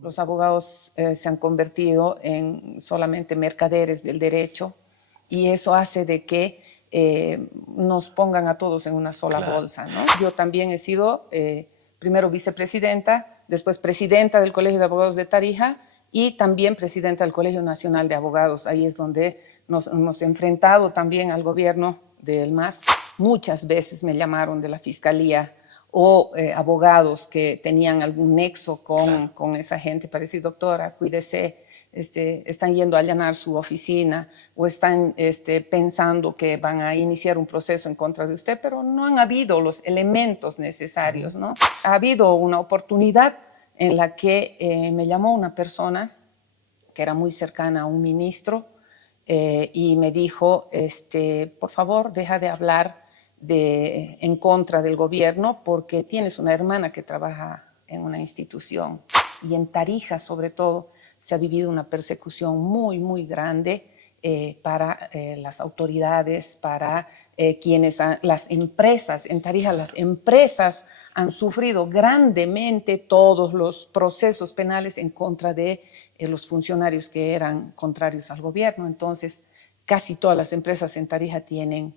Los abogados se han convertido en solamente mercaderes del derecho y eso hace de que nos pongan a todos en una sola bolsa, ¿no? Yo también he sido primero vicepresidenta, después presidenta del Colegio de Abogados de Tarija y también presidenta del Colegio Nacional de Abogados. Ahí es donde nos hemos enfrentado también al gobierno del MAS. Muchas veces me llamaron de la Fiscalía o abogados que tenían algún nexo con esa gente para decir, doctora, cuídese, están yendo a allanar su oficina o están pensando que van a iniciar un proceso en contra de usted, pero no han habido los elementos necesarios, ¿no? Ha habido una oportunidad en la que me llamó una persona que era muy cercana a un ministro y me dijo, por favor, deja de hablar en contra del gobierno porque tienes una hermana que trabaja en una institución y en Tarija sobre todo se ha vivido una persecución muy, muy grande para las autoridades, para las empresas. En Tarija las empresas han sufrido grandemente todos los procesos penales en contra de los funcionarios que eran contrarios al gobierno. Entonces, casi todas las empresas en Tarija tienen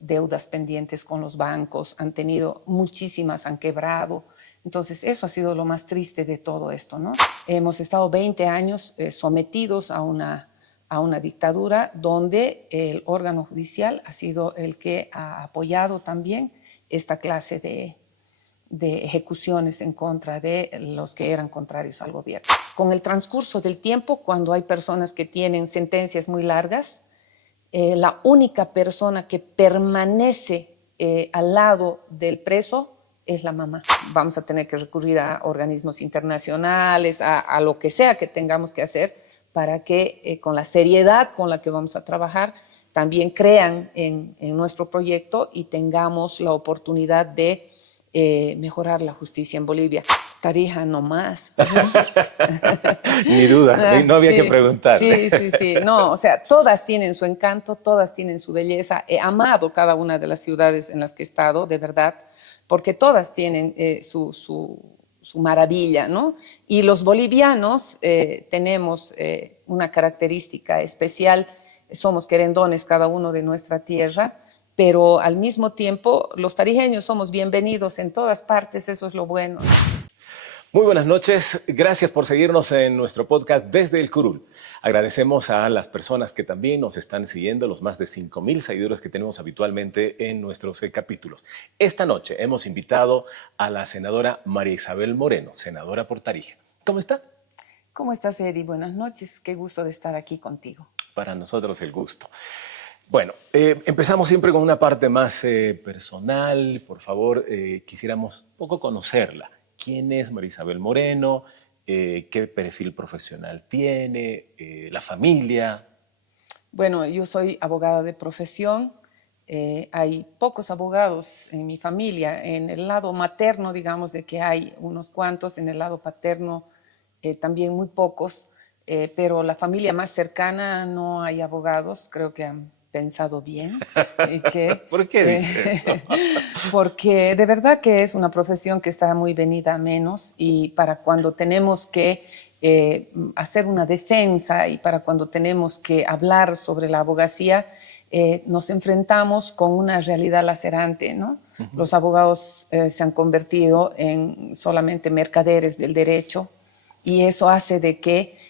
deudas pendientes con los bancos, han tenido muchísimas, han quebrado. Entonces, eso ha sido lo más triste de todo esto, ¿no? Hemos estado 20 años sometidos a una dictadura donde el órgano judicial ha sido el que ha apoyado también esta clase de ejecuciones en contra de los que eran contrarios al gobierno. Con el transcurso del tiempo, cuando hay personas que tienen sentencias muy largas, la única persona que permanece al lado del preso es la mamá. Vamos a tener que recurrir a organismos internacionales, a lo que sea que tengamos que hacer para que con la seriedad con la que vamos a trabajar también crean en nuestro proyecto y tengamos la oportunidad de mejorar la justicia en Bolivia. Tarija no más. Ni duda, no había que preguntarle. Sí. No, o sea, todas tienen su encanto, todas tienen su belleza. He amado cada una de las ciudades en las que he estado, de verdad, porque todas tienen su maravilla, ¿no? Y los bolivianos tenemos una característica especial, somos querendones cada uno de nuestra tierra, pero al mismo tiempo los tarijeños somos bienvenidos en todas partes, eso es lo bueno. Muy buenas noches, gracias por seguirnos en nuestro podcast Desde el Curul. Agradecemos a las personas que también nos están siguiendo, los más de 5,000 seguidores que tenemos habitualmente en nuestros capítulos. Esta noche hemos invitado a la senadora María Isabel Moreno, senadora por Tarija. ¿Cómo está? ¿Cómo estás, Eddie? Buenas noches, qué gusto de estar aquí contigo. Para nosotros el gusto. Bueno, empezamos siempre con una parte más personal. Por favor, quisiéramos un poco conocerla. ¿Quién es María Isabel Moreno? ¿Qué perfil profesional tiene? ¿La familia? Bueno, yo soy abogada de profesión. Hay pocos abogados en mi familia. En el lado materno, digamos, de que hay unos cuantos. En el lado paterno, también muy pocos. Pero la familia más cercana no hay abogados. Creo que han pensado bien. ¿Por qué dice eso? Porque de verdad que es una profesión que está muy venida a menos y para cuando tenemos que hacer una defensa y para cuando tenemos que hablar sobre la abogacía, nos enfrentamos con una realidad lacerante, ¿no? Los abogados se han convertido en solamente mercaderes del derecho y eso hace de que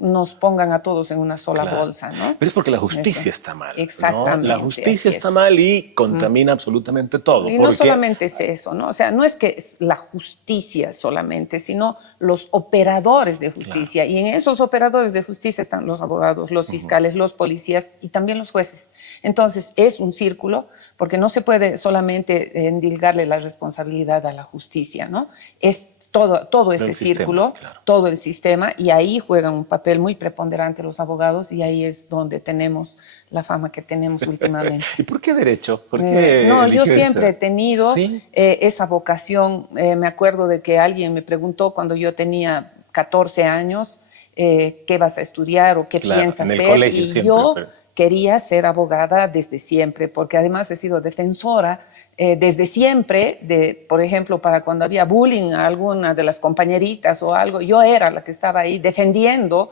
nos pongan a todos en una sola bolsa, ¿no? Pero es porque la justicia está mal. Exactamente. ¿No? La justicia está mal y contamina absolutamente todo. Y no solamente es eso, ¿no? O sea, no es que es la justicia solamente, sino los operadores de justicia. Y en esos operadores de justicia están los abogados, los fiscales, los policías y también los jueces. Entonces, es un círculo, porque no se puede solamente endilgarle la responsabilidad a la justicia, ¿no? Es todo ese círculo, todo el sistema, y ahí juegan un papel muy preponderante los abogados y ahí es donde tenemos la fama que tenemos últimamente. ¿Y por qué derecho? ¿Por qué no, yo siempre he tenido esa vocación. Me acuerdo de que alguien me preguntó cuando yo tenía 14 años qué vas a estudiar o qué piensas hacer, y yo quería ser abogada desde siempre, porque además he sido defensora desde siempre, por ejemplo, para cuando había bullying a alguna de las compañeritas o algo, yo era la que estaba ahí defendiendo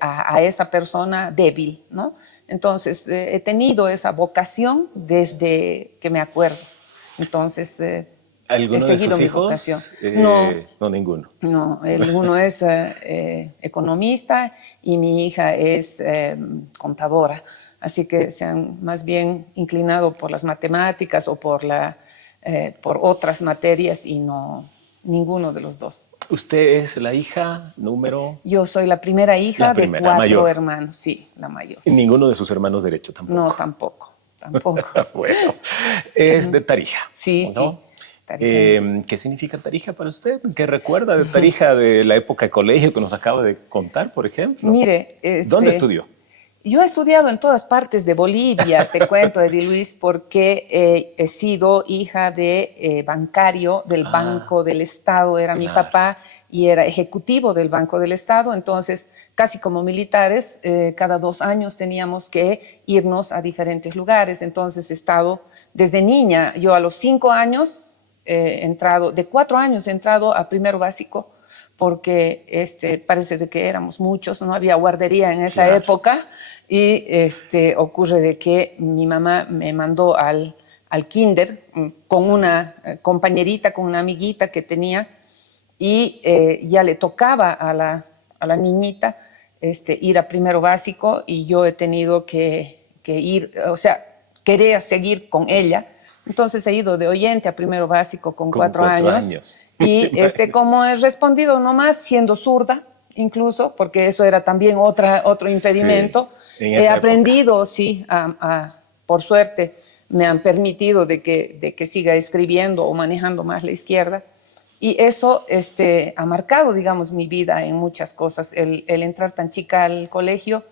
a esa persona débil, ¿no? Entonces, he tenido esa vocación desde que me acuerdo. Entonces, ¿alguno de sus hijos? No, ninguno. No, uno es economista y mi hija es contadora. Así que se han más bien inclinado por las matemáticas o por otras materias y no ninguno de los dos. ¿Usted es la hija número? Yo soy la primera hija de 4 hermanos, sí, la mayor. ¿Y ninguno de sus hermanos derecho tampoco? No, tampoco. Bueno, es de Tarija. Sí, ¿no? Sí. ¿Qué significa Tarija para usted? ¿Qué recuerda de Tarija de la época de colegio que nos acaba de contar, por ejemplo? Mire, ¿dónde estudió? Yo he estudiado en todas partes de Bolivia, te cuento, Eddie Luis, porque he sido hija de bancario del Banco del Estado, era mi papá y era ejecutivo del Banco del Estado, entonces casi como militares, cada 2 años teníamos que irnos a diferentes lugares, entonces he estado desde niña, yo a los 5 años de 4 años he entrado a primero básico, porque parece de que éramos muchos, no había guardería en esa época, y ocurre de que mi mamá me mandó al kinder con una compañerita, con una amiguita que tenía, y ya le tocaba a la niñita ir a primero básico, y yo he tenido que ir, o sea, quería seguir con ella. Entonces he ido de oyente a primero básico con 4 años. Y como he respondido nomás siendo zurda, incluso, porque eso era también otro impedimento, he aprendido, sí, por suerte me han permitido de que siga escribiendo o manejando más la izquierda. Y eso ha marcado, digamos, mi vida en muchas cosas, el entrar tan chica al colegio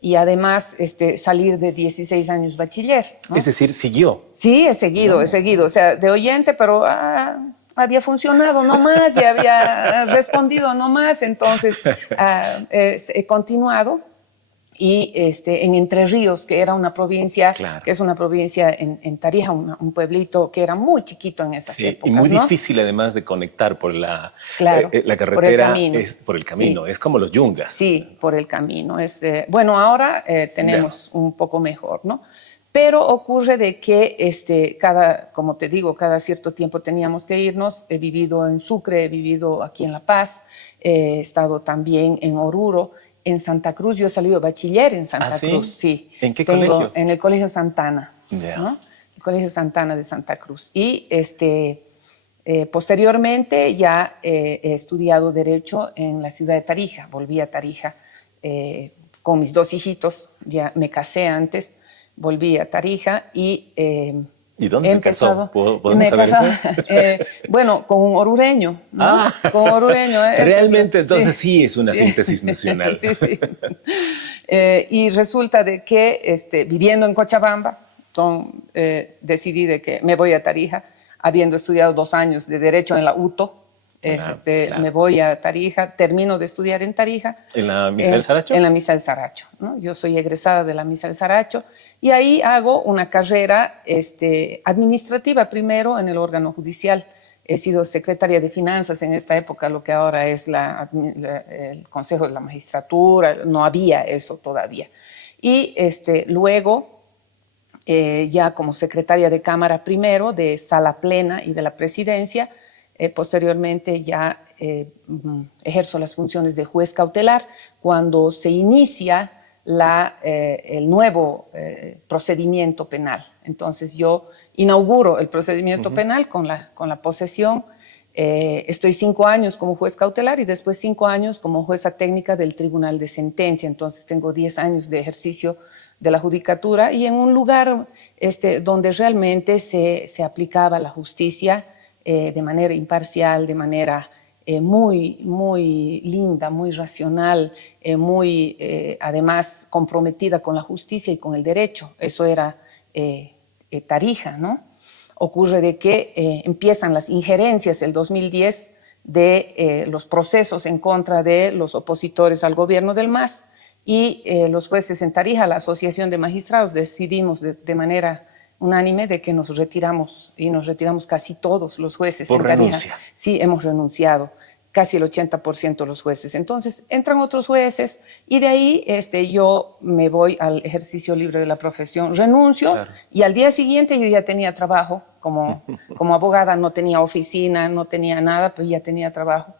y además salir de 16 años bachiller, ¿no? Es decir, ¿siguió? Sí, he seguido, o sea, de oyente, pero había funcionado nomás y había respondido nomás, entonces he continuado. Y en Entre Ríos, que era una provincia, que es una provincia en Tarija, un pueblito que era muy chiquito en esas épocas. Y muy ¿no? difícil además de conectar por la carretera, por el camino. Por el camino. Sí. Es como los yungas. Sí, por el camino. Bueno, ahora tenemos un poco mejor, ¿no? Pero ocurre de que como te digo, cada cierto tiempo teníamos que irnos. He vivido en Sucre, he vivido aquí en La Paz, he estado también en Oruro, en Santa Cruz. Yo he salido bachiller en Santa Cruz, sí. ¿En qué colegio? En el Colegio Santana, ¿no? El Colegio Santana de Santa Cruz. Y posteriormente ya he estudiado Derecho en la ciudad de Tarija. Volví a Tarija con mis 2 hijitos, ya me casé antes. Volví a Tarija y ¿y dónde se casó? ¿Podemos saber eso? Bueno, con un orureño, ¿no? Con un orureño. Realmente, entonces sí es una síntesis nacional. Sí. Y resulta de que viviendo en Cochabamba, decidí de que me voy a Tarija, habiendo estudiado 2 años de Derecho en la UTO. Me voy a Tarija, termino de estudiar en Tarija. ¿En la Misael Saracho? En la Misael Saracho, ¿no? Yo soy egresada de la Misael Saracho y ahí hago una carrera administrativa primero en el órgano judicial. He sido secretaria de Finanzas en esta época, lo que ahora es el Consejo de la Magistratura, no había eso todavía. Y luego, ya como secretaria de Cámara primero, de Sala Plena y de la Presidencia, posteriormente ya ejerzo las funciones de juez cautelar cuando se inicia el nuevo procedimiento penal. Entonces yo inauguro el procedimiento penal con la posesión. Estoy 5 años como juez cautelar y después 5 años como jueza técnica del Tribunal de Sentencia. Entonces tengo 10 años de ejercicio de la judicatura y en un lugar donde realmente se aplicaba la justicia de manera imparcial, de manera muy, muy linda, muy racional, muy además comprometida con la justicia y con el derecho. Eso era Tarija, ¿no? Ocurre de que empiezan las injerencias el 2010 de los procesos en contra de los opositores al gobierno del MAS y los jueces en Tarija, la Asociación de Magistrados, decidimos de manera unánime de que nos retiramos, y nos retiramos casi todos los jueces. ¿Por renuncia? Sí, hemos renunciado, casi el 80% de los jueces. Entonces entran otros jueces y de ahí yo me voy al ejercicio libre de la profesión, renuncio, claro. Y al día siguiente yo ya tenía trabajo como abogada, no tenía oficina, no tenía nada, pues ya tenía trabajo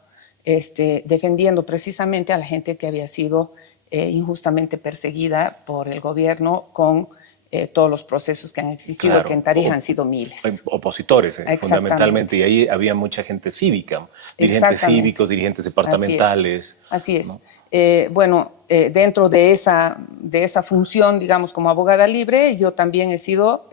defendiendo precisamente a la gente que había sido injustamente perseguida por el gobierno con todos los procesos que han existido, claro, que en Tarija han sido miles. Opositores, fundamentalmente, y ahí había mucha gente cívica, dirigentes cívicos, dirigentes departamentales. Así es. ¿No? Dentro de esa función, digamos, como abogada libre, yo también he sido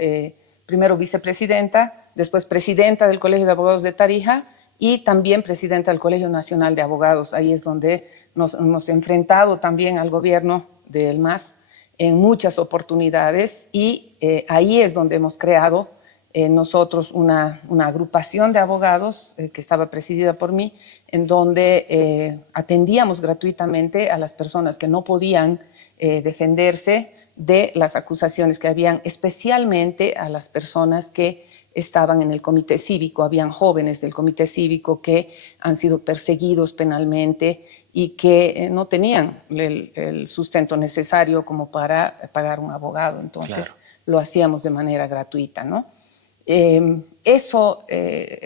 primero vicepresidenta, después presidenta del Colegio de Abogados de Tarija y también presidenta del Colegio Nacional de Abogados. Ahí es donde nos hemos enfrentado también al gobierno del MAS en muchas oportunidades y ahí es donde hemos creado nosotros una agrupación de abogados que estaba presidida por mí, en donde atendíamos gratuitamente a las personas que no podían defenderse de las acusaciones que habían, especialmente a las personas que estaban en el comité cívico. Habían jóvenes del comité cívico que han sido perseguidos penalmente y que no tenían el sustento necesario como para pagar un abogado. Entonces, claro, lo hacíamos de manera gratuita, ¿no? Eso,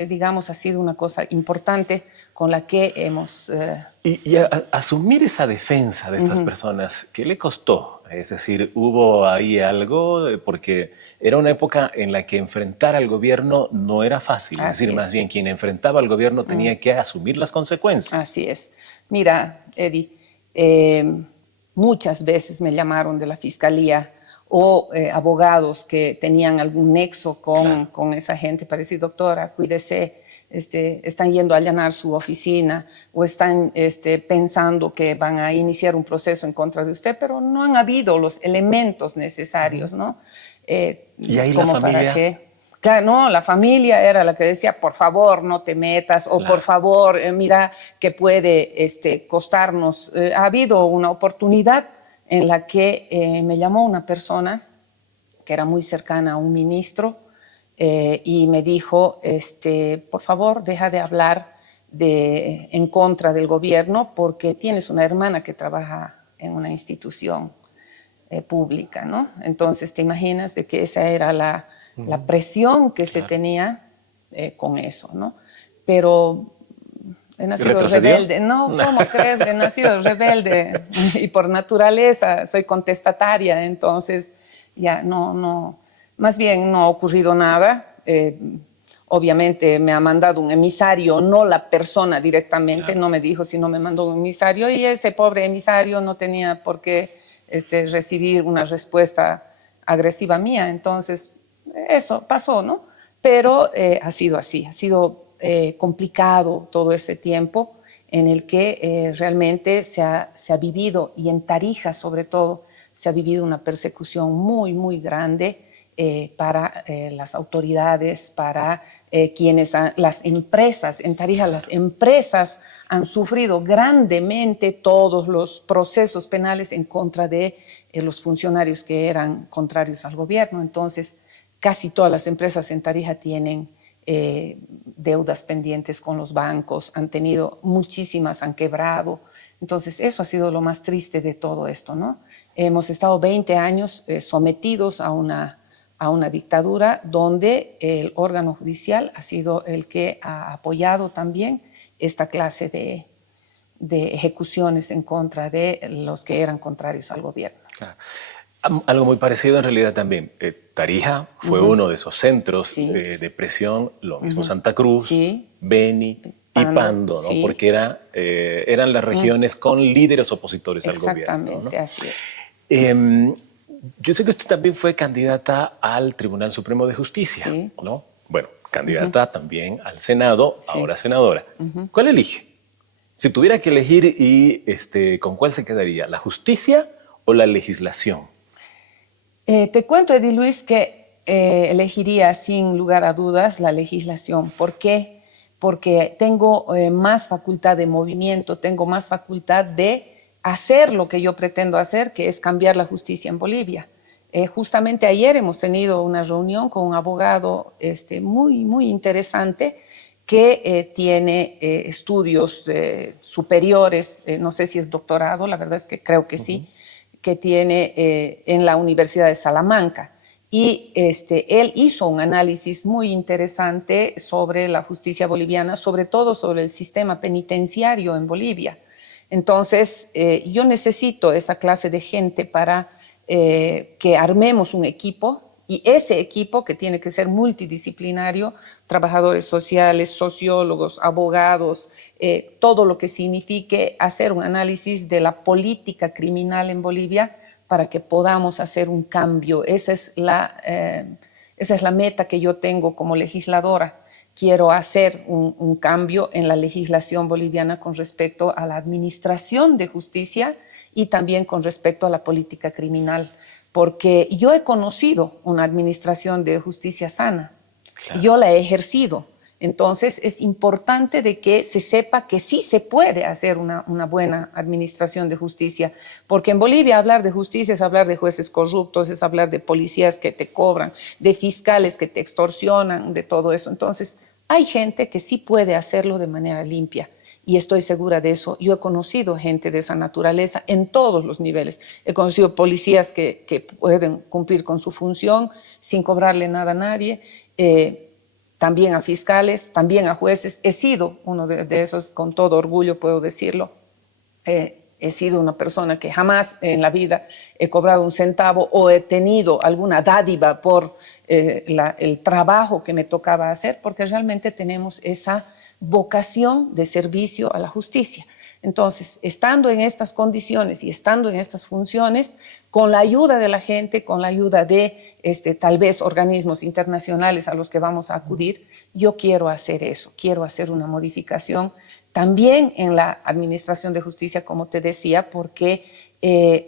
digamos, ha sido una cosa importante con la que hemos... Y asumir esa defensa de estas personas, ¿qué le costó? Es decir, ¿hubo ahí algo? Porque era una época en la que enfrentar al gobierno no era fácil. Es decir, más bien quien enfrentaba al gobierno tenía que asumir las consecuencias. Así es. Mira, Eddie, muchas veces me llamaron de la fiscalía o abogados que tenían algún nexo con esa gente para decir, doctora, cuídese, están yendo a allanar su oficina o están pensando que van a iniciar un proceso en contra de usted, pero no han habido los elementos necesarios, ¿no? ¿Y ahí la familia? Claro, no, la familia era la que decía, por favor, no te metas, o por favor, mira que puede costarnos. Ha habido una oportunidad en la que me llamó una persona que era muy cercana a un ministro y me dijo, por favor, deja de hablar en contra del gobierno porque tienes una hermana que trabaja en una institución pública, ¿no? Entonces te imaginas de que esa era la presión que se tenía con eso, ¿no? Pero he nacido rebelde. No, ¿cómo crees? He nacido rebelde y por naturaleza soy contestataria, entonces ya no, más bien no ha ocurrido nada. Obviamente me ha mandado un emisario, no la persona directamente, no me dijo, sino me mandó un emisario y ese pobre emisario no tenía por qué recibir una respuesta agresiva mía. Entonces, eso pasó, ¿no? Pero ha sido así, ha sido complicado todo ese tiempo en el que realmente se ha vivido, y en Tarija sobre todo, se ha vivido una persecución muy, muy grande para las autoridades, para las empresas. En Tarija las empresas han sufrido grandemente todos los procesos penales en contra de los funcionarios que eran contrarios al gobierno. Entonces, casi todas las empresas en Tarija tienen deudas pendientes con los bancos, han tenido muchísimas, han quebrado. Entonces, eso ha sido lo más triste de todo esto, ¿no? Hemos estado 20 años sometidos a una dictadura donde el órgano judicial ha sido el que ha apoyado también esta clase de ejecuciones en contra de los que eran contrarios al gobierno. Claro. Algo muy parecido en realidad también. Tarija fue uno de esos centros de presión, lo mismo Santa Cruz, Beni y Pando, ¿no? Porque eran las regiones con líderes opositores al gobierno. Exactamente, ¿no? Así es. Yo sé que usted también fue candidata al Tribunal Supremo de Justicia, ¿no? Bueno, candidata también al Senado, ahora senadora. ¿Cuál elige? Si tuviera que elegir, ¿con cuál se quedaría? ¿La justicia o la legislación? Te cuento, Eddie Luis, que elegiría sin lugar a dudas la legislación. ¿Por qué? Porque tengo más facultad de movimiento, tengo más facultad de hacer lo que yo pretendo hacer, que es cambiar la justicia en Bolivia. Justamente ayer hemos tenido una reunión con un abogado muy interesante que tiene estudios superiores, no sé si es doctorado, la verdad es que creo que sí, que tiene en la Universidad de Salamanca. Y él hizo un análisis muy interesante sobre la justicia boliviana, sobre todo sobre el sistema penitenciario en Bolivia. Entonces, yo necesito esa clase de gente para que armemos un equipo, y ese equipo, que tiene que ser multidisciplinario, trabajadores sociales, sociólogos, abogados, todo lo que signifique hacer un análisis de la política criminal en Bolivia para que podamos hacer un cambio. Esa es la meta que yo tengo como legisladora. Quiero hacer un cambio en la legislación boliviana con respecto a la administración de justicia y también con respecto a la política criminal, porque yo he conocido una administración de justicia sana, claro. Yo la he ejercido, entonces es importante de que se sepa que sí se puede hacer una buena administración de justicia, porque en Bolivia hablar de justicia es hablar de jueces corruptos, es hablar de policías que te cobran, de fiscales que te extorsionan, de todo eso. Entonces hay gente que sí puede hacerlo de manera limpia. Y estoy segura de eso. Yo he conocido gente de esa naturaleza en todos los niveles. He conocido policías que pueden cumplir con su función sin cobrarle nada a nadie, también a fiscales, también a jueces. He sido uno de esos, con todo orgullo puedo decirlo. He sido una persona que jamás en la vida he cobrado un centavo o he tenido alguna dádiva por el trabajo que me tocaba hacer, porque realmente tenemos esa vocación de servicio a la justicia. Entonces, estando en estas condiciones y estando en estas funciones, con la ayuda de la gente, con la ayuda de tal vez organismos internacionales a los que vamos a acudir, yo quiero hacer eso, quiero hacer una modificación también en la administración de justicia, como te decía, porque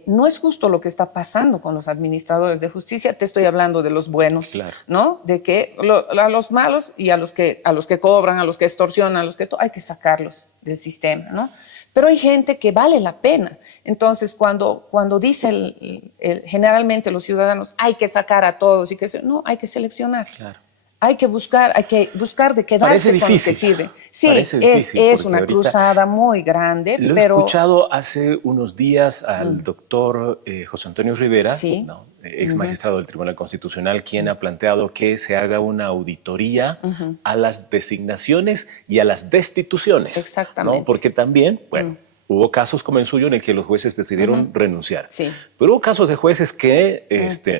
no es justo lo que está pasando con los administradores de justicia. Te estoy hablando de los buenos, claro. ¿No? De que a los malos y a los que cobran, a los que extorsionan, a los que hay que sacarlos del sistema, ¿no? Pero hay gente que vale la pena. Entonces, cuando dicen generalmente los ciudadanos hay que sacar a todos y no, hay que seleccionar. Claro. Hay que buscar de quedarse con los que sirven. Sí, es una cruzada muy grande. Lo he escuchado hace unos días al doctor José Antonio Rivera, sí. Ex magistrado del Tribunal Constitucional, quien ha planteado que se haga una auditoría a las designaciones y a las destituciones. Exactamente. ¿No? Porque también, bueno, hubo casos como el suyo en el que los jueces decidieron renunciar. Sí. Pero hubo casos de jueces que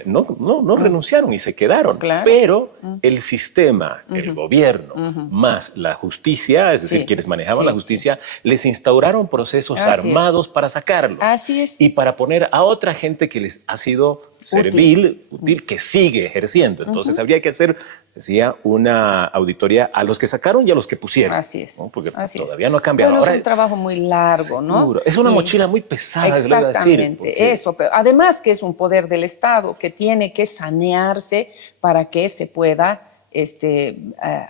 no renunciaron y se quedaron. Claro. Pero el sistema, el gobierno, más la justicia, es decir, quienes manejaban la justicia, les instauraron procesos armados para sacarlos. Así es. Y para poner a otra gente que les ha sido servil, útil, que sigue ejerciendo. Entonces habría que hacer, decía, una auditoría a los que sacaron y a los que pusieron. Así es. ¿No? Porque así todavía no ha cambiado. Bueno, ahora es un trabajo muy largo, ¿no? Seguro. Es una mochila muy pesada. Exactamente, porque eso. Pero además que es un poder del Estado que tiene que sanearse para que se pueda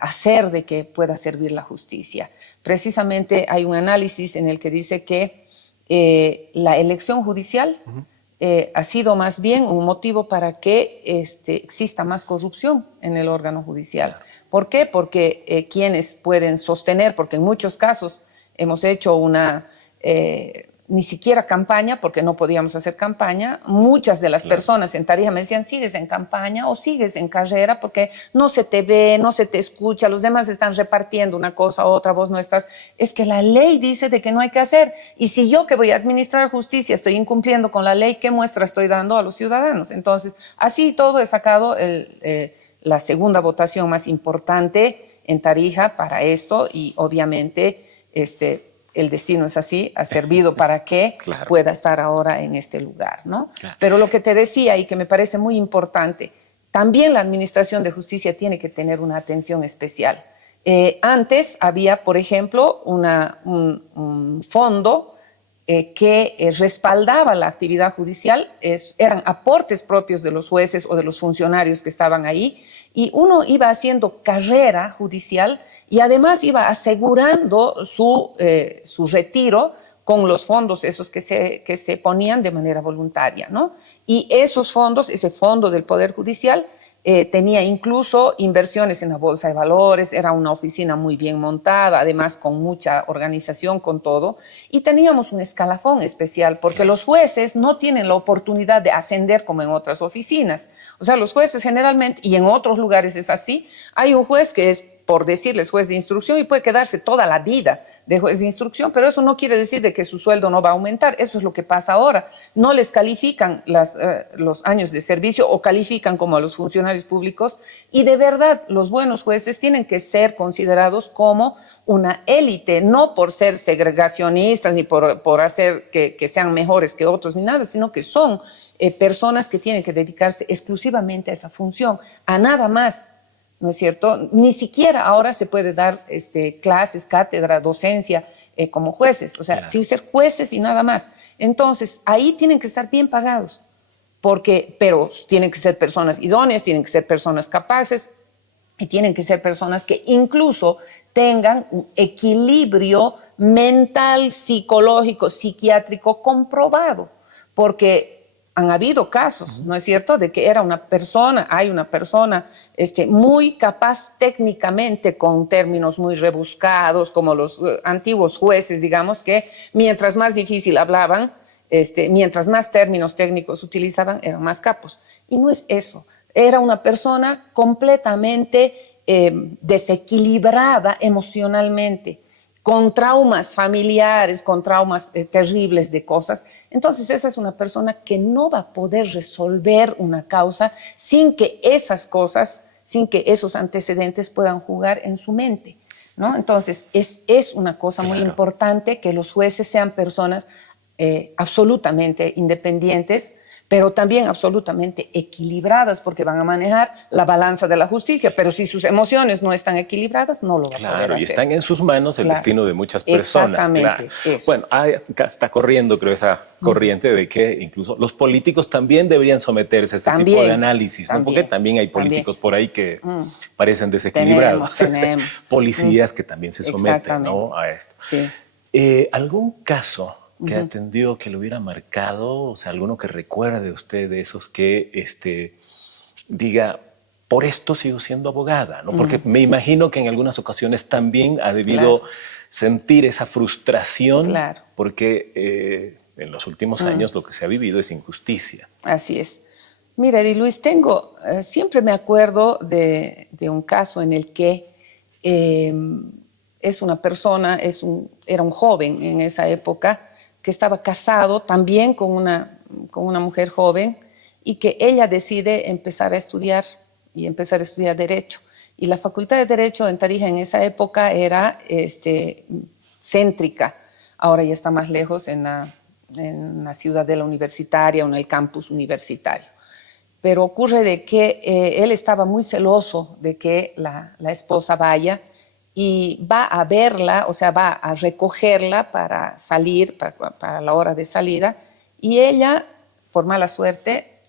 hacer de que pueda servir la justicia. Precisamente hay un análisis en el que dice que la elección judicial ha sido más bien un motivo para que exista más corrupción en el órgano judicial. Claro. ¿Por qué? Porque quienes pueden sostener, porque en muchos casos hemos hecho ni siquiera campaña, porque no podíamos hacer campaña. Muchas de las personas en Tarija me decían, sigues en campaña o sigues en carrera porque no se te ve, no se te escucha, los demás están repartiendo una cosa u otra, vos no estás. Es que la ley dice de que no hay que hacer. Y si yo, que voy a administrar justicia, estoy incumpliendo con la ley, ¿qué muestra estoy dando a los ciudadanos? Entonces, así todo he sacado la segunda votación más importante en Tarija para esto, y obviamente el destino es así, ha servido para que pueda estar ahora en este lugar, ¿no? Claro. Pero lo que te decía y que me parece muy importante, también la administración de justicia tiene que tener una atención especial. Antes había, por ejemplo, un fondo que respaldaba la actividad judicial, eran aportes propios de los jueces o de los funcionarios que estaban ahí, y uno iba haciendo carrera judicial y además iba asegurando su retiro con los fondos esos que se ponían de manera voluntaria, ¿no? Y esos fondos, ese fondo del Poder Judicial, tenía incluso inversiones en la bolsa de valores, era una oficina muy bien montada, además con mucha organización, con todo, y teníamos un escalafón especial, porque los jueces no tienen la oportunidad de ascender como en otras oficinas. O sea, los jueces generalmente, y en otros lugares es así, hay un juez que es, por decirles, juez de instrucción y puede quedarse toda la vida de juez de instrucción, pero eso no quiere decir de que su sueldo no va a aumentar. Eso es lo que pasa ahora. No les califican los años de servicio o califican como a los funcionarios públicos, y de verdad los buenos jueces tienen que ser considerados como una élite, no por ser segregacionistas ni por hacer que sean mejores que otros ni nada, sino que son personas que tienen que dedicarse exclusivamente a esa función, a nada más. ¿No es cierto? Ni siquiera ahora se puede dar clases, cátedra, docencia como jueces. O sea, Claro. tienen que ser jueces y nada más. Entonces, ahí tienen que estar bien pagados, pero tienen que ser personas idóneas, tienen que ser personas capaces y tienen que ser personas que incluso tengan un equilibrio mental, psicológico, psiquiátrico comprobado, porque han habido casos, ¿no es cierto?, de que hay una persona muy capaz técnicamente, con términos muy rebuscados, como los antiguos jueces, digamos, que mientras más difícil hablaban, mientras más términos técnicos utilizaban, eran más capos. Y no es eso. Era una persona completamente desequilibrada emocionalmente, con traumas familiares, con traumas terribles de cosas. Entonces esa es una persona que no va a poder resolver una causa sin que esas cosas, sin que esos antecedentes puedan jugar en su mente, ¿no? Entonces es una cosa muy importante que los jueces sean personas absolutamente independientes, pero también absolutamente equilibradas, porque van a manejar la balanza de la justicia. Pero si sus emociones no están equilibradas, no lo va a poder hacer. Y están en sus manos el destino de muchas personas. Exactamente. Eso bueno, está corriendo, creo, esa corriente de que incluso los políticos también deberían someterse a este tipo de análisis, ¿no? Porque también hay políticos por ahí que parecen desequilibrados. Tenemos. Policías que también se someten, ¿no?, a esto. Sí. ¿Algún caso que atendió que lo hubiera marcado? O sea, alguno que recuerde usted de esos que diga, por esto sigo siendo abogada, ¿no? Porque me imagino que en algunas ocasiones también ha debido sentir esa frustración, porque en los últimos años lo que se ha vivido es injusticia. Así es. Mira, Di Luis, siempre me acuerdo de un caso en el que es una persona, era un joven en esa época, que estaba casado también con una mujer joven, y que ella decide empezar a estudiar Derecho. Y la Facultad de Derecho en Tarija en esa época era céntrica. Ahora ya está más lejos en la ciudadela universitaria o en el campus universitario. Pero ocurre de que él estaba muy celoso de que la esposa vaya, y va a verla, o sea, va a recogerla para salir, para la hora de salida, y ella, por mala suerte,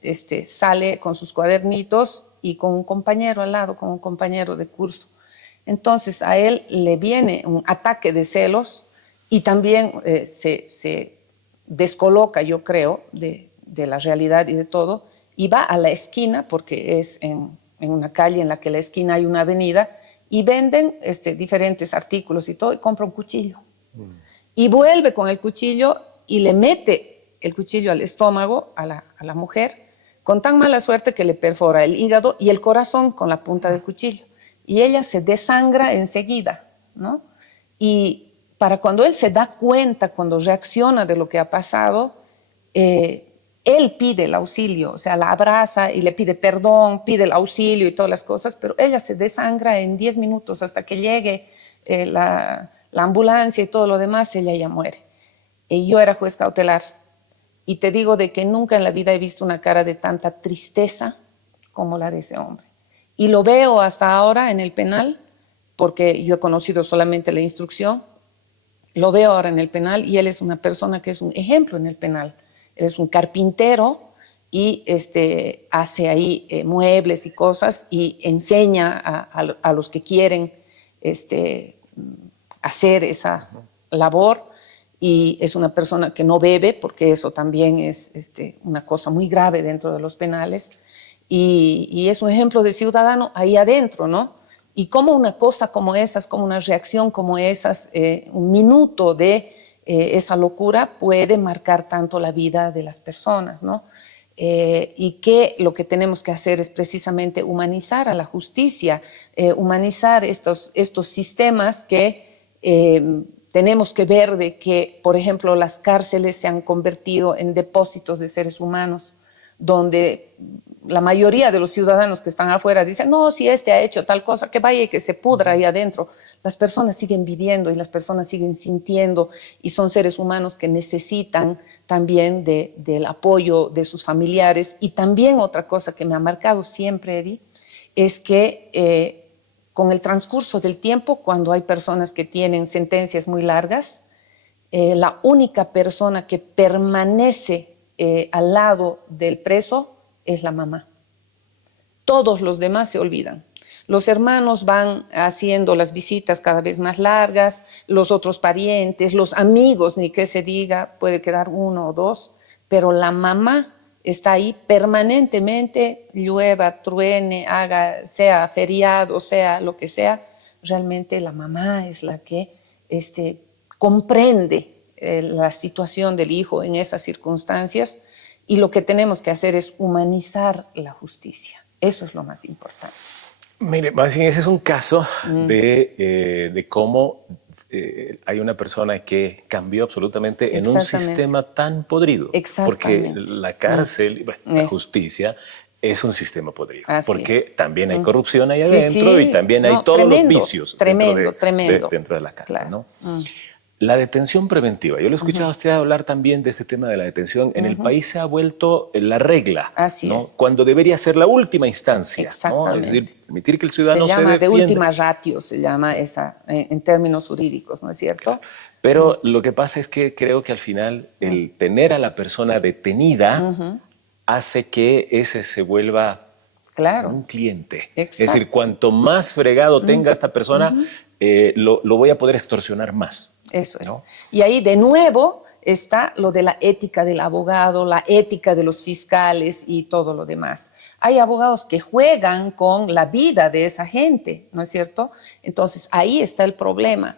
sale con sus cuadernitos y con un compañero al lado, con un compañero de curso. Entonces a él le viene un ataque de celos, y también se descoloca, yo creo, de la realidad y de todo, y va a la esquina, porque es en una calle en la que la esquina hay una avenida, y venden diferentes artículos y todo, y compra un cuchillo. Y vuelve con el cuchillo y le mete el cuchillo al estómago a la mujer, con tan mala suerte que le perfora el hígado y el corazón con la punta del cuchillo. Y ella se desangra enseguida, ¿no? Y para cuando él se da cuenta, cuando reacciona de lo que ha pasado, él pide el auxilio, o sea, la abraza y le pide perdón, pide el auxilio y todas las cosas, pero ella se desangra en 10 minutos hasta que llegue la ambulancia y todo lo demás. Ella ya muere. Y yo era juez cautelar, y te digo de que nunca en la vida he visto una cara de tanta tristeza como la de ese hombre. Y lo veo hasta ahora en el penal, porque yo he conocido solamente la instrucción. Lo veo ahora en el penal, y él es una persona que es un ejemplo en el penal. Él es un carpintero y hace ahí muebles y cosas, y enseña a los que quieren hacer esa labor, y es una persona que no bebe, porque eso también es una cosa muy grave dentro de los penales, y es un ejemplo de ciudadano ahí adentro, ¿no? Y como una cosa como esas, como una reacción como esas, un minuto de esa locura puede marcar tanto la vida de las personas, ¿no? Y que lo que tenemos que hacer es precisamente humanizar a la justicia, humanizar estos sistemas que tenemos que ver de que, por ejemplo, las cárceles se han convertido en depósitos de seres humanos, donde la mayoría de los ciudadanos que están afuera dicen, no, si este ha hecho tal cosa, que vaya y que se pudra ahí adentro. Las personas siguen viviendo y las personas siguen sintiendo y son seres humanos que necesitan también del apoyo de sus familiares. Y también otra cosa que me ha marcado siempre, Eddie, es que con el transcurso del tiempo, cuando hay personas que tienen sentencias muy largas, la única persona que permanece al lado del preso es la mamá. Todos los demás se olvidan. Los hermanos van haciendo las visitas cada vez más largas, los otros parientes, los amigos, ni que se diga, puede quedar uno o dos, pero la mamá está ahí permanentemente, llueva, truene, sea feriado, sea lo que sea. Realmente la mamá es la que comprende la situación del hijo en esas circunstancias, y lo que tenemos que hacer es humanizar la justicia. Eso es lo más importante. Mire, más bien ese es un caso de cómo hay una persona que cambió absolutamente en un sistema tan podrido. Porque la cárcel, la justicia, es un sistema podrido. Así porque es. También hay corrupción ahí adentro y también hay todos los vicios tremendo. dentro de la cárcel. Claro. ¿No? La detención preventiva. Yo le he escuchado a usted hablar también de este tema de la detención. En el país se ha vuelto la regla. Así ¿no? es. Cuando debería ser la última instancia. Exactamente. ¿no? Es decir, permitir que el ciudadano se llama defienda. de última ratio, se llama esa en términos jurídicos, ¿no es cierto? Pero lo que pasa es que creo que al final el tener a la persona detenida hace que ese se vuelva un cliente. Exacto. Es decir, cuanto más fregado tenga esta persona, lo voy a poder extorsionar más. Eso es. ¿no? Y ahí de nuevo está lo de la ética del abogado, la ética de los fiscales y todo lo demás. Hay abogados que juegan con la vida de esa gente, ¿no es cierto? Entonces ahí está el problema.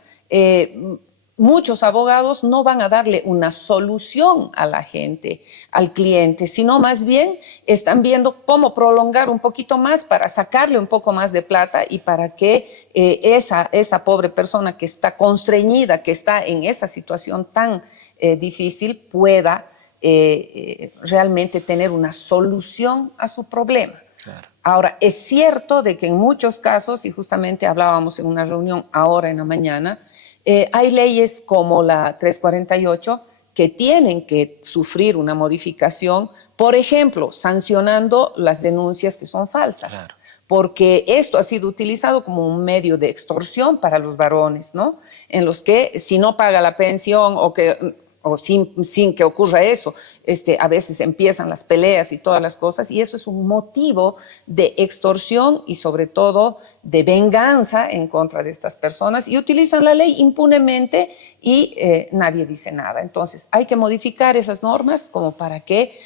Muchos abogados no van a darle una solución a la gente, al cliente, sino más bien están viendo cómo prolongar un poquito más para sacarle un poco más de plata y para que esa pobre persona que está constreñida, que está en esa situación tan difícil, pueda realmente tener una solución a su problema. Claro. Ahora, es cierto de que en muchos casos, y justamente hablábamos en una reunión ahora en la mañana, hay leyes como la 348 que tienen que sufrir una modificación, por ejemplo, sancionando las denuncias que son falsas. Claro. Porque esto ha sido utilizado como un medio de extorsión para los varones, ¿no? En los que si no paga la pensión o sin que ocurra eso, a veces empiezan las peleas y todas las cosas, y eso es un motivo de extorsión y sobre todo de venganza en contra de estas personas, y utilizan la ley impunemente y nadie dice nada. Entonces hay que modificar esas normas como para que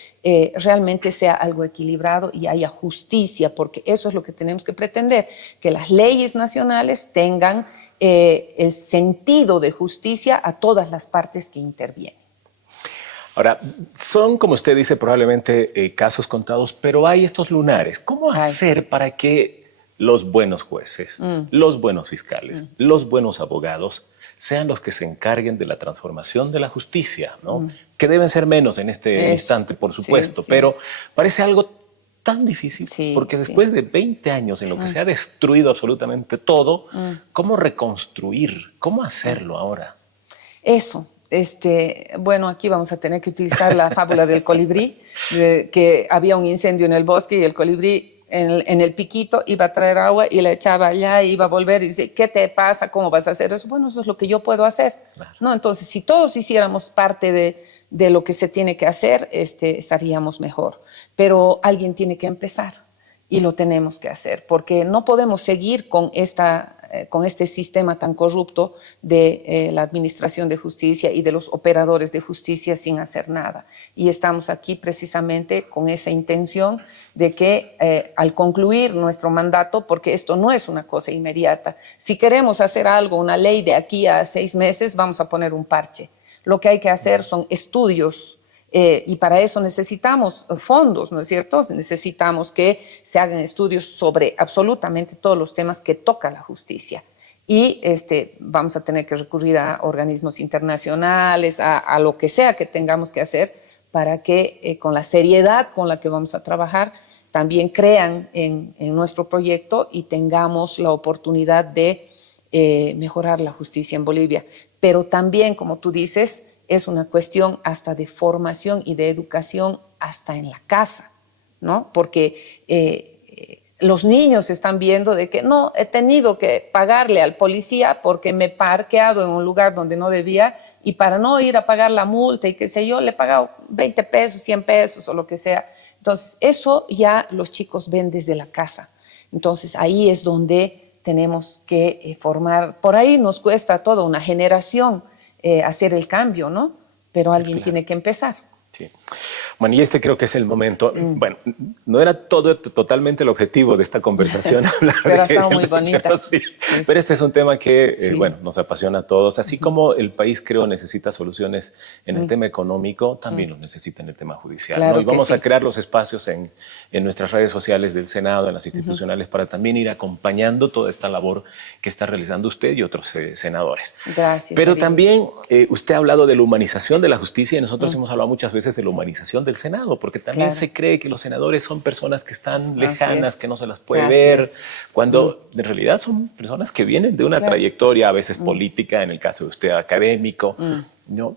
realmente sea algo equilibrado y haya justicia, porque eso es lo que tenemos que pretender, que las leyes nacionales tengan el sentido de justicia a todas las partes que intervienen. Ahora, son, como usted dice, probablemente casos contados, pero hay estos lunares. ¿Cómo hacer para que los buenos jueces, los buenos fiscales, los buenos abogados sean los que se encarguen de la transformación de la justicia, ¿no? Que deben ser menos en este instante, por supuesto, pero parece algo tan difícil, porque después de 20 años en lo que se ha destruido absolutamente todo, ¿cómo reconstruir? ¿Cómo hacerlo ahora? Eso. Bueno, aquí vamos a tener que utilizar la fábula del colibrí, que había un incendio en el bosque y el colibrí en el piquito iba a traer agua y la echaba allá, iba a volver y dice, ¿qué te pasa? ¿Cómo vas a hacer eso? Bueno, eso es lo que yo puedo hacer. Claro. ¿No? Entonces, si todos hiciéramos parte de lo que se tiene que hacer, estaríamos mejor. Pero alguien tiene que empezar y lo tenemos que hacer, porque no podemos seguir con esta con este sistema tan corrupto de la administración de justicia y de los operadores de justicia sin hacer nada. Y estamos aquí precisamente con esa intención de que al concluir nuestro mandato, porque esto no es una cosa inmediata, si queremos hacer algo, una ley de aquí a 6 meses, vamos a poner un parche. Lo que hay que hacer son estudios y para eso necesitamos fondos, ¿no es cierto? Necesitamos que se hagan estudios sobre absolutamente todos los temas que toca la justicia. Y vamos a tener que recurrir a organismos internacionales, a lo que sea que tengamos que hacer para que con la seriedad con la que vamos a trabajar también crean en nuestro proyecto y tengamos la oportunidad de mejorar la justicia en Bolivia. Pero también, como tú dices, es una cuestión hasta de formación y de educación hasta en la casa, ¿no? Porque los niños están viendo de que no, he tenido que pagarle al policía porque me he parqueado en un lugar donde no debía y para no ir a pagar la multa y qué sé yo, le he pagado 20 pesos, 100 pesos o lo que sea. Entonces, eso ya los chicos ven desde la casa. Entonces, ahí es donde tenemos que formar. Por ahí nos cuesta toda una generación hacer el cambio, ¿no? Pero alguien Claro. tiene que empezar. Sí. Bueno, y creo que es el momento. Bueno, no era totalmente el objetivo de esta conversación. Pero ha estado muy bonita. Pero, sí. Pero este es un tema que, Sí. bueno, nos apasiona a todos. Así como el país, creo, necesita soluciones en el tema económico, también lo necesita en el tema judicial. Claro, ¿no? Y vamos que sí. a crear los espacios en nuestras redes sociales del Senado, en las institucionales, para también ir acompañando toda esta labor que está realizando usted y otros senadores. Gracias. Pero David. también usted ha hablado de la humanización de la justicia y nosotros hemos hablado muchas veces de la humanización del Senado, porque también Claro. se cree que los senadores son personas que están Así lejanas, es. que no se las puede Así ver, es. cuando en realidad son personas que vienen de una Claro. trayectoria, a veces política, en el caso de usted académico. ¿No?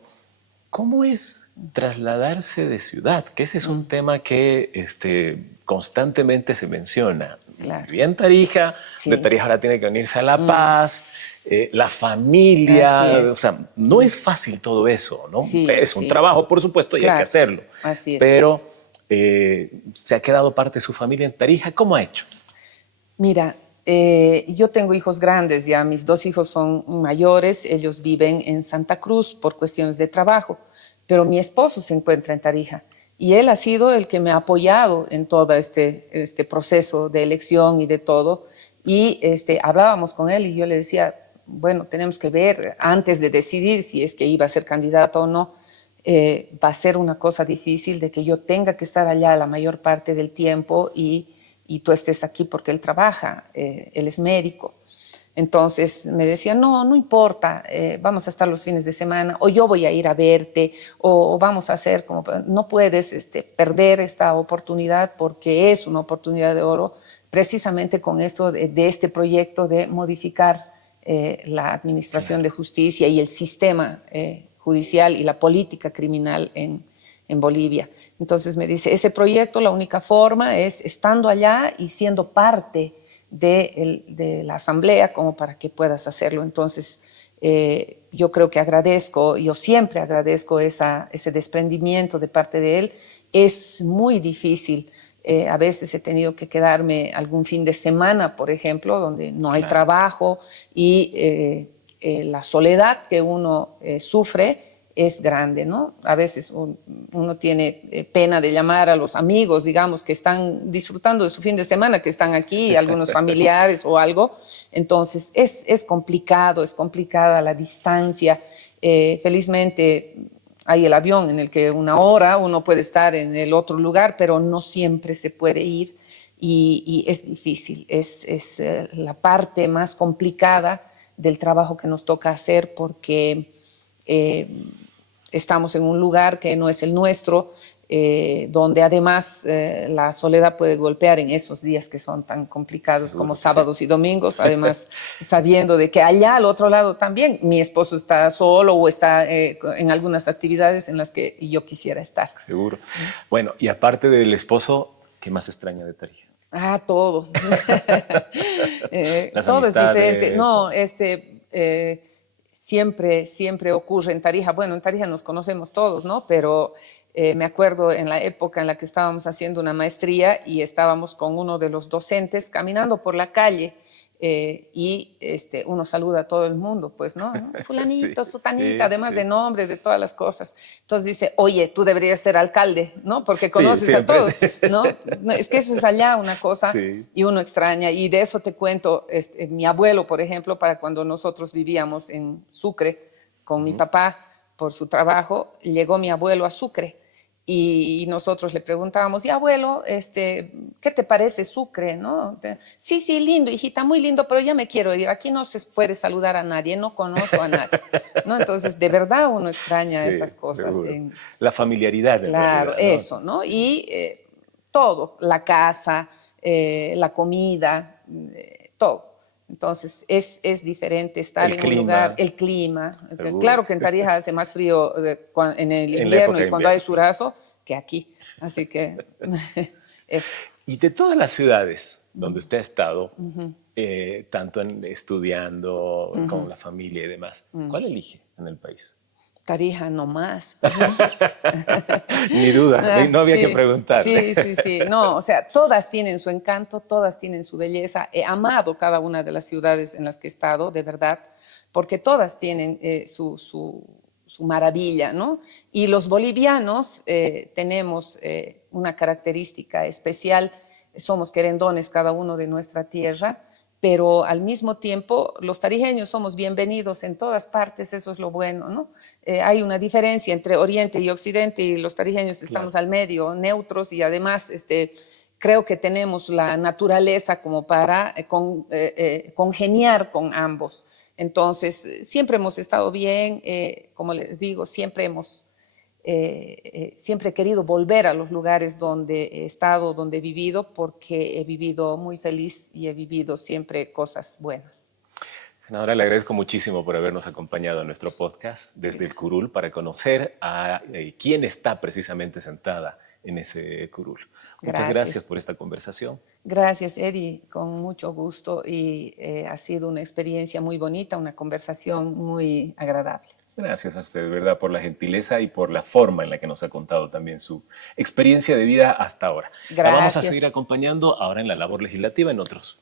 ¿Cómo es trasladarse de ciudad? Que ese es un tema que constantemente se menciona. Claro. Vivía en Tarija, Sí. de Tarija ahora tiene que venirse a La Paz, la familia, Así es. o sea, no es fácil todo eso, ¿no? Sí, Es un sí. trabajo, por supuesto, y hay Claro. que hacerlo. Así es. Pero se ha quedado parte de su familia en Tarija. ¿Cómo ha hecho? Mira, yo tengo hijos grandes ya, mis 2 hijos son mayores, ellos viven en Santa Cruz por cuestiones de trabajo, pero mi esposo se encuentra en Tarija y él ha sido el que me ha apoyado en todo este proceso de elección y de todo. Y hablábamos con él y yo le decía, bueno, tenemos que ver antes de decidir si es que iba a ser candidato o no. Va a ser una cosa difícil de que yo tenga que estar allá la mayor parte del tiempo y tú estés aquí porque él trabaja, él es médico. Entonces me decía, no importa, vamos a estar los fines de semana, o yo voy a ir a verte, o vamos a hacer como, no puedes perder esta oportunidad porque es una oportunidad de oro, precisamente con esto de este proyecto de modificar la administración de justicia y el sistema judicial y la política criminal en Bolivia. Entonces me dice, ese proyecto, la única forma es estando allá y siendo parte de la asamblea como para que puedas hacerlo. Entonces yo creo que yo siempre agradezco ese desprendimiento de parte de él. Es muy difícil. A veces he tenido que quedarme algún fin de semana, por ejemplo, donde no hay trabajo y la soledad que uno sufre es grande, ¿no? A veces uno tiene pena de llamar a los amigos, digamos, que están disfrutando de su fin de semana, que están aquí, algunos familiares o algo. Entonces, es complicada la distancia. Felizmente hay el avión en el que 1 hora uno puede estar en el otro lugar, pero no siempre se puede ir y es difícil. Es la parte más complicada del trabajo que nos toca hacer porque estamos en un lugar que no es el nuestro, donde además la soledad puede golpear en esos días que son tan complicados como sábados y domingos, además sabiendo de que allá al otro lado también mi esposo está solo o está en algunas actividades en las que yo quisiera estar. Seguro. Bueno, y aparte del esposo, ¿qué más extraña de Tarija? Todo. Todo es diferente. No, siempre ocurre en Tarija. Bueno, en Tarija nos conocemos todos, ¿no? Pero me acuerdo en la época en la que estábamos haciendo una maestría y estábamos con uno de los docentes caminando por la calle y uno saluda a todo el mundo, pues, ¿no? Fulanito, Sí, sutanita, sí, además sí. de nombre, de todas las cosas. Entonces dice, oye, tú deberías ser alcalde, ¿no? Porque Sí, conoces a siempre. todos, ¿no? No, es que eso es allá una cosa Sí. y uno extraña. Y de eso te cuento, mi abuelo, por ejemplo, para cuando nosotros vivíamos en Sucre con mi papá por su trabajo, llegó mi abuelo a Sucre. Y nosotros le preguntábamos, y abuelo, ¿qué te parece Sucre? ¿No? Sí, sí, lindo, hijita, muy lindo, pero ya me quiero ir. Aquí no se puede saludar a nadie, no conozco a nadie. ¿No? Entonces, de verdad uno extraña Sí, esas cosas. seguro. La familiaridad en Claro, realidad, ¿no? eso, ¿no? Sí. Y todo, la casa, la comida, todo. Entonces, es diferente estar El en un lugar, clima, el clima. seguro. Claro que en Tarija hace más frío en el En la invierno época y de cuando hay invierno, claro. surazo que aquí. Así que eso. Y de todas las ciudades donde usted ha estado, tanto estudiando con la familia y demás, ¿cuál elige en el país? Tarija no más. Ni duda, no había que Sí, preguntarle. sí, sí, sí. No, o sea, todas tienen su encanto, todas tienen su belleza. He amado cada una de las ciudades en las que he estado, de verdad, porque todas tienen su maravilla, ¿no? Y los bolivianos tenemos una característica especial, somos querendones cada uno de nuestra tierra, pero al mismo tiempo los tarijeños somos bienvenidos en todas partes, eso es lo bueno, ¿no? Hay una diferencia entre Oriente y Occidente y los tarijeños estamos Claro. al medio, neutros, y además creo que tenemos la naturaleza como para congeniar con ambos. Entonces, siempre hemos estado bien, como les digo, siempre he querido volver a los lugares donde he estado, donde he vivido, porque he vivido muy feliz y he vivido siempre cosas buenas. Senadora, le agradezco muchísimo por habernos acompañado en nuestro podcast desde el curul para conocer a quién está precisamente sentada en ese curul. Muchas gracias por esta conversación. Gracias, Eddie, con mucho gusto, y ha sido una experiencia muy bonita, una conversación muy agradable. Gracias a usted, de verdad, por la gentileza y por la forma en la que nos ha contado también su experiencia de vida hasta ahora. La vamos a seguir acompañando ahora en la labor legislativa, en otros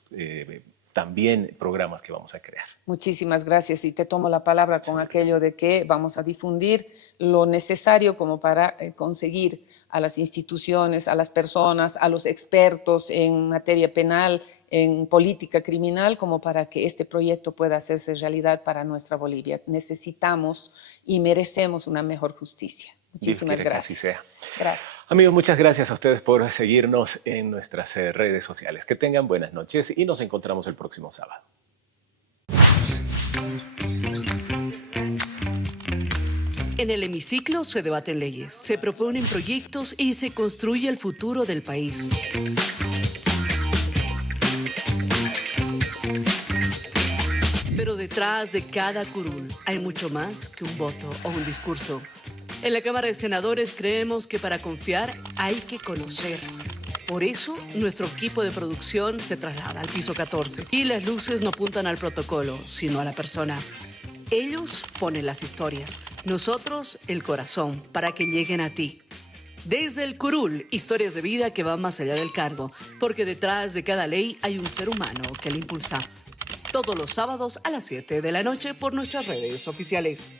también programas que vamos a crear. Muchísimas gracias, y te tomo la palabra con aquello de que vamos a difundir lo necesario como para conseguir a las instituciones, a las personas, a los expertos en materia penal, en política criminal, como para que este proyecto pueda hacerse realidad para nuestra Bolivia. Necesitamos y merecemos una mejor justicia. Muchísimas gracias. Que así sea. Gracias. Amigos, muchas gracias a ustedes por seguirnos en nuestras redes sociales. Que tengan buenas noches y nos encontramos el próximo sábado. En el hemiciclo se debaten leyes, se proponen proyectos y se construye el futuro del país. Pero detrás de cada curul hay mucho más que un voto o un discurso. En la Cámara de Senadores creemos que para confiar hay que conocer. Por eso, nuestro equipo de producción se traslada al piso 14 y las luces no apuntan al protocolo, sino a la persona. Ellos ponen las historias, nosotros el corazón, para que lleguen a ti. Desde el curul, historias de vida que van más allá del cargo, porque detrás de cada ley hay un ser humano que la impulsa. Todos los sábados a las 7 de la noche por nuestras redes oficiales.